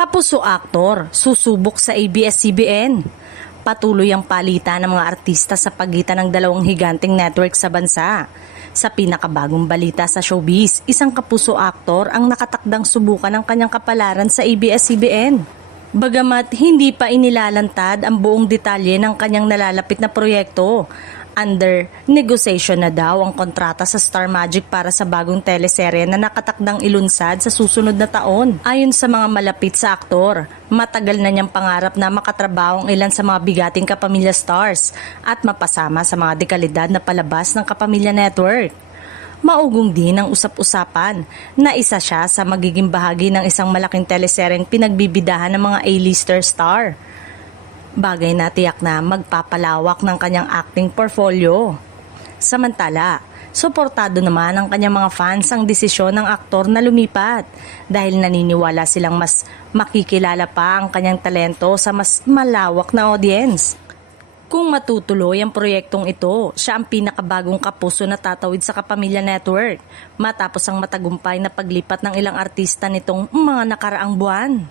Kapuso aktor, susubok sa ABS-CBN. Patuloy ang palitan ng mga artista sa pagitan ng dalawang higanteng network sa bansa. Sa pinakabagong balita sa showbiz, isang kapuso aktor ang nakatakdang subukan ng kanyang kapalaran sa ABS-CBN. Bagamat hindi pa inilalantad ang buong detalye ng kanyang nalalapit na proyekto, under negotiation na daw ang kontrata sa Star Magic para sa bagong teleserye na nakatakdang ilunsad sa susunod na taon. Ayon sa mga malapit sa aktor, matagal na niyang pangarap na makatrabaho ang ilan sa mga bigating Kapamilya stars at mapasama sa mga dekalidad na palabas ng Kapamilya Network. Maugong din ang usap-usapan na isa siya sa magiging bahagi ng isang malaking teleseryeng pinagbibidahan ng mga A-lister star. Bagay na tiyak na magpapalawak ng kanyang acting portfolio. Samantala, suportado naman ng kanyang mga fans ang desisyon ng aktor na lumipat dahil naniniwala silang mas makikilala pa ang kanyang talento sa mas malawak na audience. Kung matutuloy ang proyektong ito, siya ang pinakabagong kapuso na tatawid sa Kapamilya Network matapos ang matagumpay na paglipat ng ilang artista nitong mga nakaraang buwan.